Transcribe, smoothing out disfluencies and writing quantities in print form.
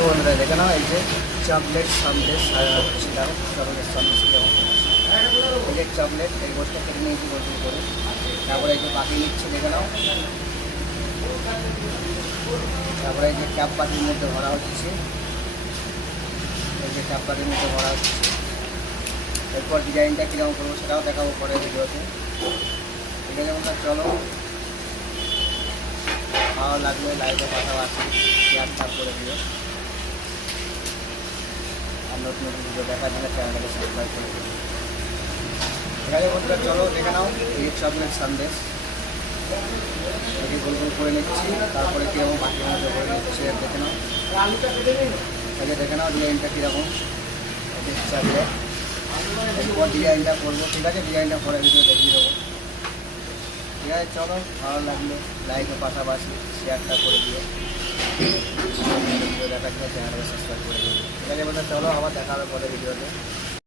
আছে বন্ধুরা, দেখে নাও এই যে চকলেট সন্দেশ 25 টাকা চকলেট সন্দেশ কেমন। এই যে চকলেট এই বস্তা কেটে নিয়েছি গোল করে, তারপরে এই যে বাকি নিচ্ছি দেখে নাও। তারপরে এই যে ক্যাপ বাটির মধ্যে ভরা হচ্ছে, এই যে ক্যাপ বাটির মধ্যে ভরা হচ্ছে। এরপর ডিজাইনটা কীরকম করবো সেটাও দেখাবো পরে ভিডিওতে। ঠিক আছে বন্ধুরা, চলো ভালো লাগলে লাইভে পাশাপাশি শেয়ার করে দিও। আর নতুন নতুন ভিডিও দেখার জন্য চ্যানেলটাকে সাবস্ক্রাইব করে দিও। ঠিক আছে বন্ধুরা, চলো দেখে নাও এই চকলেট সন্দেশ এটি গোল গোল করে নিচ্ছি, তারপরে কীরকম বাকির মধ্যে করে নিচ্ছি দেখে নাও। আগে দেখে নাও ডিজাইনটা কীরকম চকলেট। এরপর ডিজাইনটা করবো, ঠিক আছে, ডিজাইনটা পরে ভিডিও দেখিয়ে দেবো। ঠিক আছে, চলো ভালো লাগলে লাইকের পাশাপাশি শেয়ারটা করে দিও, ভিডিও দেখার জন্য চ্যানেলকে সাবস্ক্রাইব করে দিও। ঠিক আছে বন্ধুরা, চলো আবার দেখা হবে পরে ভিডিওতে।